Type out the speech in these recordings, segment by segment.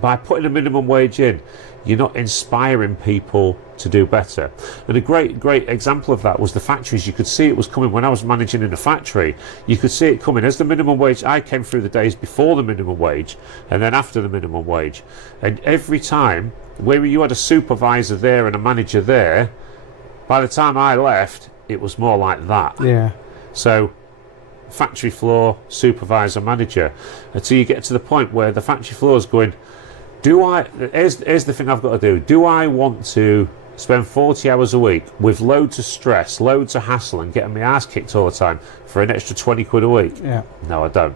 By putting a minimum wage in, you're not inspiring people to do better. And a great example of that was the factories. You could see it was coming when I was managing in a factory. You could see it coming as the minimum wage. I came through the days before the minimum wage and then after the minimum wage. And every time where you had a supervisor there and a manager there, by the time I left, it was more like that. Yeah. So factory floor, supervisor, manager, until you get to the point where the factory floor is going, here's the thing I've got to do. Do I want to spend 40 hours a week with loads of stress, loads of hassle and getting my ass kicked all the time for an extra 20 quid a week? Yeah. No, I don't.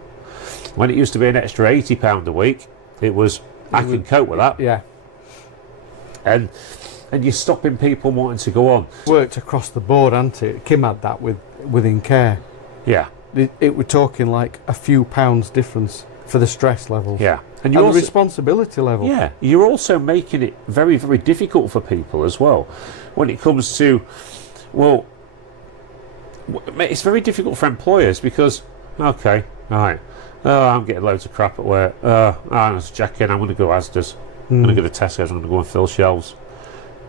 When it used to be an extra £80 a week, it was, I can cope with that. Yeah. And you're stopping people wanting to go on. Worked across the board, hasn't it? Kim had that within care. Yeah. It we're talking like a few pounds difference for the stress levels. Yeah. And the responsibility level. Yeah, you're also making it very, very difficult for people as well. When it comes to, well, it's very difficult for employers because, okay, right, oh, I'm getting loads of crap at work. I'm just checking, I'm going to go Asda's. I'm going to go to Tesco's, I'm going to go and fill shelves.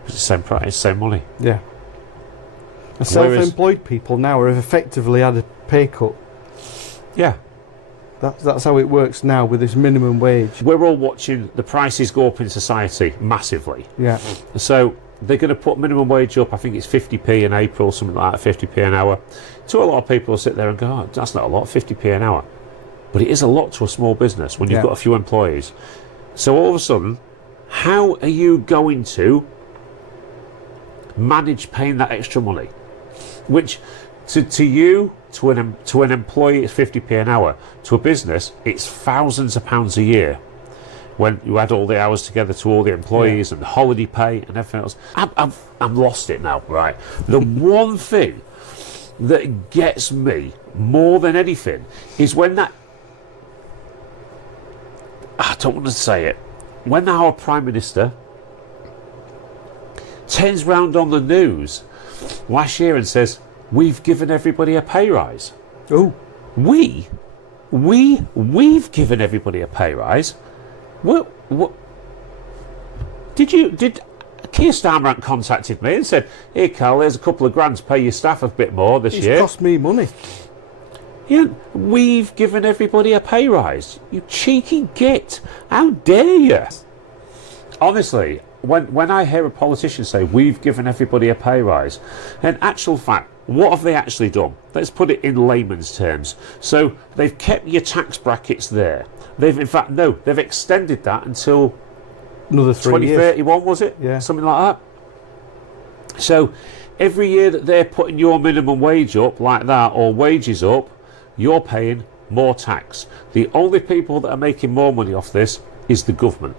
It's the same price, it's the same money. Yeah. And self-employed people now have effectively had a pay cut. Yeah. That's how it works now with this minimum wage. We're all watching the prices go up in society massively. Yeah. So they're going to put minimum wage up, I think it's 50p in April, something like that, 50p an hour. To a lot of people sit there and go, oh, that's not a lot, 50p an hour. But it is a lot to a small business when you've got a few employees. So all of a sudden, how are you going to manage paying that extra money? Which to you, to an employee, it's 50p an hour. To a business, it's thousands of pounds a year. When you add all the hours together to all the employees and the holiday pay and everything else, I'm lost it now. Right. The one thing that gets me more than anything is when that, I don't want to say it, when our Prime Minister turns round on the news last year and says, we've given everybody a pay rise. Oh. We've given everybody a pay rise. What did Keir Starmer contacted me and said, hey Carl, there's a couple of grand to pay your staff a bit more this year. It's cost me money. Yeah, we've given everybody a pay rise. You cheeky git. How dare you? Honestly, when I hear a politician say, we've given everybody a pay rise, in actual fact, what have they actually done? Let's put it in layman's terms. So they've kept your tax brackets there. They've extended that until another 3 years. 2031, was it? Yeah. Something like that. So every year that they're putting your minimum wage up like that, or wages up, you're paying more tax. The only people that are making more money off this is the government.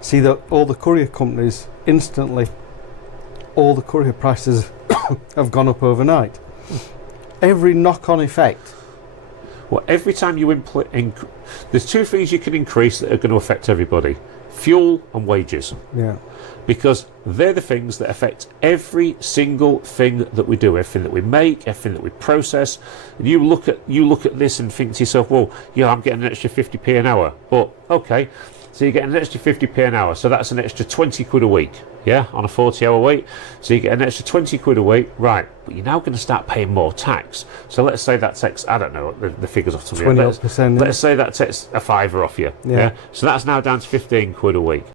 See that all the courier companies instantly, all the courier prices have gone up overnight. Every knock-on effect. Well, every time you there's two things you can increase that are going to affect everybody: fuel and wages. Yeah. Because they're the things that affect every single thing that we do, everything that we make, everything that we process. And you look at this and think to yourself, well, yeah, I'm getting an extra 50p an hour. But okay, so you're getting an extra 50p an hour, so that's an extra 20 quid a week, yeah, on a 40-hour week. So you get an extra 20 quid a week, right? But you're now going to start paying more tax. So let's say that takes, I don't know the figures off the top of my head. 20%. Let's say that takes a fiver off you. Yeah. So that's now down to 15 quid a week.